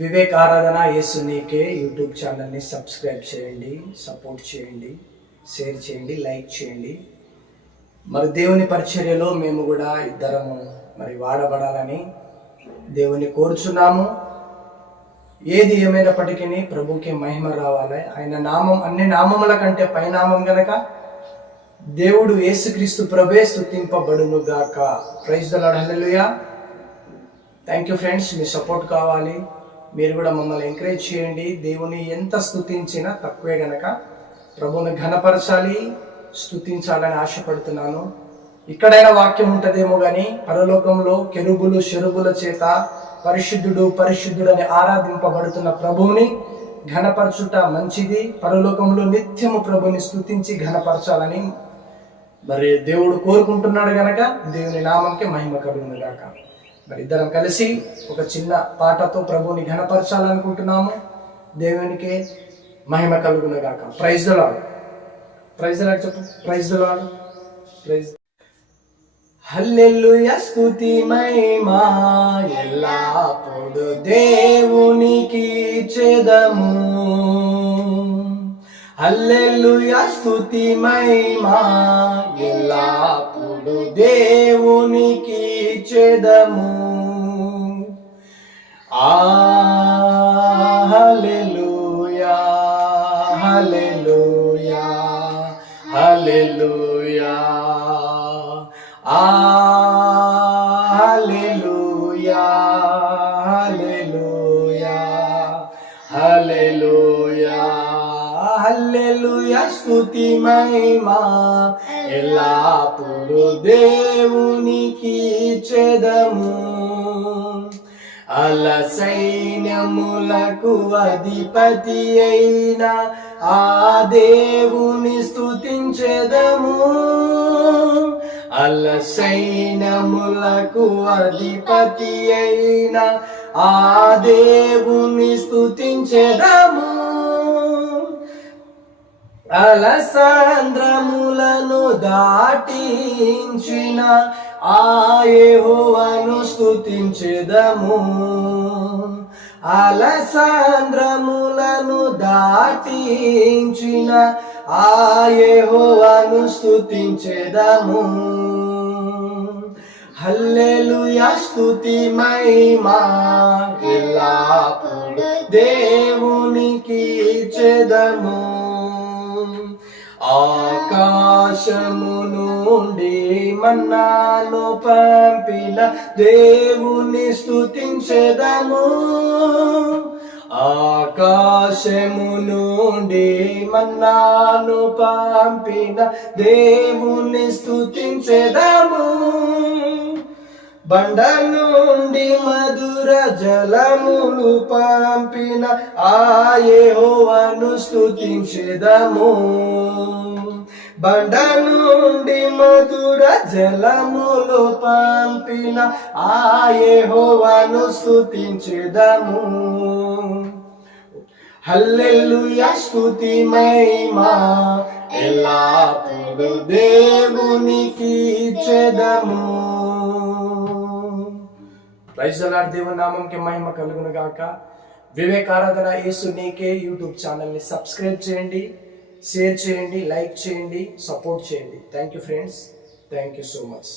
వివేక్ ఆరాధన యేసు నీకే యూట్యూబ్ ఛానల్ని సబ్స్క్రైబ్ చేయండి, సపోర్ట్ చేయండి, షేర్ చేయండి, లైక్ చేయండి. మరి దేవుని పరిచర్యలో మేము కూడా ఇద్దరము వాడబడాలని దేవుని కోరుచున్నాము. ఏది ఏమైనప్పటికీ ప్రభుకి మహిమ రావాలి. ఆయన నామం అన్ని నామముల కంటే పైనామం గనక దేవుడు యేసుక్రీస్తు ప్రభే స్తుతింపబడును గాక. Praise the Lord, hallelujah. Thank you friends, మీ సపోర్ట్ కావాలి. మీరు కూడా మమ్మల్ని ఎంకరేజ్ చేయండి. దేవుని ఎంత స్తుతించినా తక్కువే గనక ప్రభుని ఘనపరచాలి, స్తుతించాలని ఆశపడుతున్నాను. ఇక్కడైనా వాక్యం ఉంటుందేమో కానీ పరలోకంలో కెరూబులు శరుబుల చేత పరిశుద్ధుడు పరిశుద్ధుడని ఆరాధింపబడుతున్న ప్రభువుని ఘనపరచుట మంచిది. పరలోకంలో నిత్యము ప్రభుని స్తుతించి ఘనపరచాలని దేవుడు కోరుకుంటున్నాడు గనక దేవుని నామంకి మహిమ కలుగును గాక. ఇద్దరం కలిసి ఒక చిన్న పాటతో ప్రభుని ఘనపరచాలనుకుంటున్నాము. దేవునికి మహిమ కలుగును గాక. Praise the Lord, praise the Lord చెప్పు. Praise the Lord, praise. Hallelujah, స్తుతి మహిమా ఎల్లప్పుడు దేవునికి చెదము. హల్లెలూయా, స్తుతి మహిమా ఎల్లప్పుడు దేవునికి చెదము. హల్లెలూయా, హల్లెలూయా, హల్లెలూయా, హల్లెలూయా, హల్లెలూయా, హల్లెలూయా, హల్లెలూయా, స్తుతి మహిమా ఎల్లప్పుడు దేవునికి చెదము. అల సైన్యములకు అధిపతి అయిన ఆ దేవుని స్తుతించెదము. అల సైన్యములకు అధిపతి అయిన ఆ దేవుని స్తుతించెదము. అలసాంద్రములను దాటించిన ఆ యెహోవాను స్తుతించెదము. అలసాంద్రములను దాటించిన ఆ యెహోవాను స్తుతించెదము. హల్లెలూయా, స్తుతి మహిమా ఎల్లప్పుడు దేవునికి చెదము. ఆకాశము నుండి మన్నాను పంపిన దేవుని స్తుతించెదము. ఆకాశము నుండి మన్నాను పంపిన దేవుని స్తుతించెదము. బండ నుండి మధుర జలములు పంపిన ఆ యెహోవాను స్తుతించెదము. బండ నుండి మధుర జలములు పంపిన ఆ యెహోవాను స్తుతించెదము. హల్లెలూయా, స్తుతి మహిమా ఎల్లప్పుడు దేవునికి చెదము. Praise the lord. దేవుని నామంకి మహిమ కలుగును గాక. వివేక్ ఆరాధన యేసు నీకే యూట్యూబ్ ఛానల్ని సబ్స్క్రైబ్ చేయండి, షేర్ చేయండి, లైక్ చేయండి, సపోర్ట్ చేయండి. Thank you friends, thank you so much.